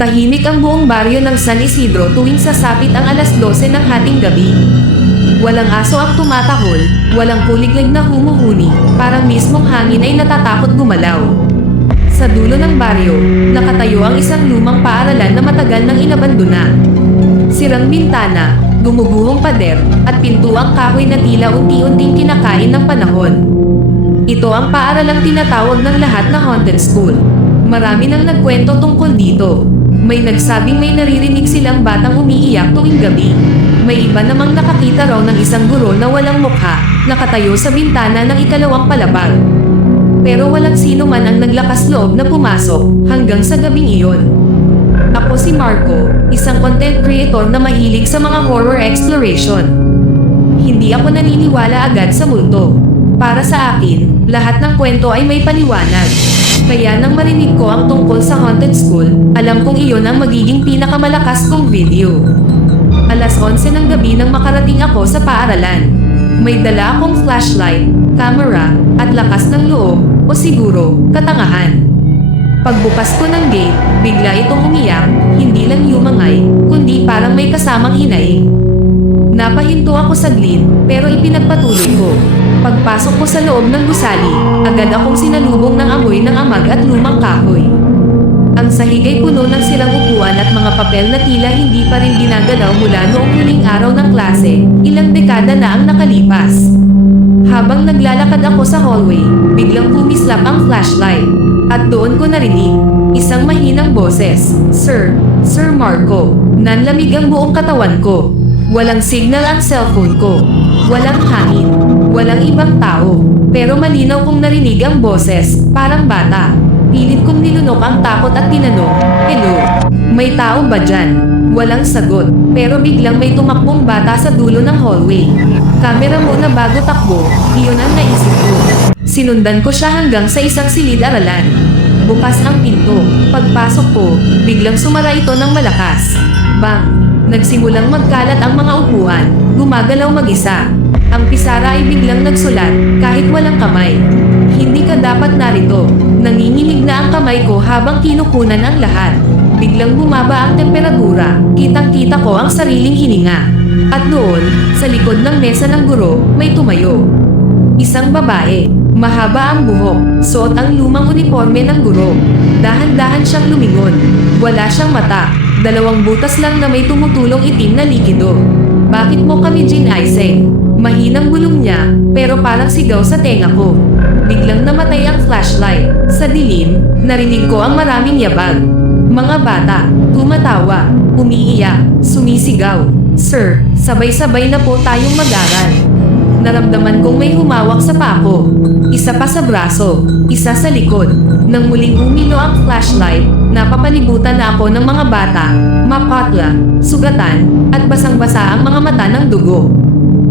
Tahimik ang buong baryo ng San Isidro tuwing sasapit ang alas 12 ng hating gabi. Walang aso ang tumatahol, walang kuliglig na humuhuni, parang mismong hangin ay natatakot gumalaw. Sa dulo ng baryo, nakatayo ang isang lumang paaralan na matagal nang inabandona. Sirang bintana, gumuguhong pader, at pintuang kahoy na tila unti-unting kinakain ng panahon. Ito ang paaralang tinatawag ng lahat na haunted school. Marami nang nagkwento tungkol dito. May nagsabing may naririnig silang batang umiiyak tuwing gabi. May iba namang nakakita raw ng isang guro na walang mukha, nakatayo sa bintana ng ikalawang palapag. Pero walang sino man ang naglakas loob na pumasok hanggang sa gabing iyon. Ako si Marco, isang content creator na mahilig sa mga horror exploration. Hindi ako naniniwala agad sa multo. Para sa akin, lahat ng kwento ay may paliwanag. Kaya nang marinig ko ang tungkol sa haunted school, alam kong iyon ang magiging pinakamalakas kong video. Alas 11 ng gabi nang makarating ako sa paaralan. May dala akong flashlight, camera, at lakas ng loob, o siguro, katangahan. Pagbukas ko ng gate, bigla itong umiyak, hindi lang yumangay, kundi parang may kasamang hinaing. Napahinto ako saglit, pero ipinagpatuloy ko. Pagpasok ko sa loob ng gusali, agad akong sinalubong ng amoy ng amag at lumang kahoy. Ang sahig ay puno ng sirang upuan at mga papel na tila hindi pa rin ginagalaw mula noong huling araw ng klase, ilang dekada na ang nakalipas. Habang naglalakad ako sa hallway, biglang kumislap ang flashlight. At doon ko narinig, isang mahinang boses, Sir Marco. Nanlamig ang buong katawan ko. Walang signal ang cellphone ko. Walang hangin. Walang ibang tao. Pero malinaw kong narinig ang boses, parang bata. Pilit kong nilunok ang takot at tinanong, "Hello? May tao ba dyan?" Walang sagot, pero biglang may tumakbong bata sa dulo ng hallway. Kamera muna bago takbo, iyon ang naisip ko. Sinundan ko siya hanggang sa isang silid-aralan. Bukas ang pinto. Pagpasok ko, biglang sumara ito ng malakas. Bang! Nagsimulang magkalat ang mga upuan, gumagalaw mag-isa. Ang pisara ay biglang nagsulat, kahit walang kamay. Hindi ka dapat narito. Nanginginig na ang kamay ko habang kinukunan ang lahat. Biglang bumaba ang temperatura, kitang-kita ko ang sariling hininga. At doon, sa likod ng mesa ng guro, may tumayo. Isang babae, mahaba ang buhok, suot ang lumang uniforme ng guro. Dahan-dahan siyang lumingon. Wala siyang mata. Dalawang butas lang na may tumutulong itim na likido. "Bakit mo kami ginaising?" Mahinang bulong niya, pero parang sigaw sa tenga ko. Biglang namatay ang flashlight. Sa dilim, narinig ko ang maraming yabag. Mga bata, tumatawa, umiiyak, sumisigaw. "Sir, sabay-sabay na po tayong mag-aral." Naramdaman kong may humawak sa pako. Isa pa sa braso, isa sa likod. Nang muling umilo ang flashlight, napapalibutan na ako ng mga bata, mapatla, sugatan, at basang-basa ang mga mata ng dugo.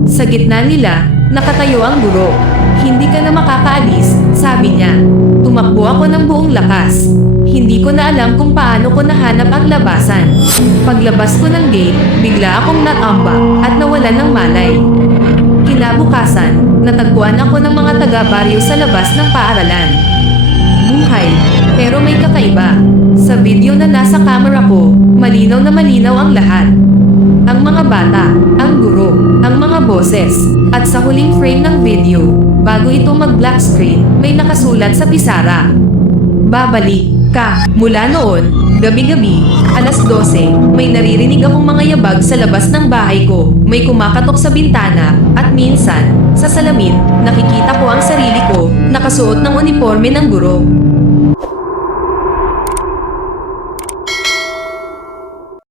Sa gitna nila, nakatayo ang guro. "Hindi ka na makakaalis," sabi niya. Tumakbo ako ng buong lakas. Hindi ko na alam kung paano ko nahanap ang labasan. Paglabas ko ng gate, bigla akong natambak at nawalan ng malay. Kinabukasan, natagpuan ako ng mga taga-baryo sa labas ng paaralan. Buhay, pero may kakaiba. Sa video na nasa camera ko, malinaw na malinaw ang lahat. Ang mga bata, ang guro, ang mga boses, at sa huling frame ng video, bago ito mag-black screen, may nakasulat sa pisara. "Babalik ka." Mula noon, gabi-gabi, alas 12, may naririnig akong mga yabag sa labas ng bahay ko. May kumakatok sa bintana, at minsan, sa salamin, nakikita ko ang sarili ko, nakasuot ng uniforme ng guro.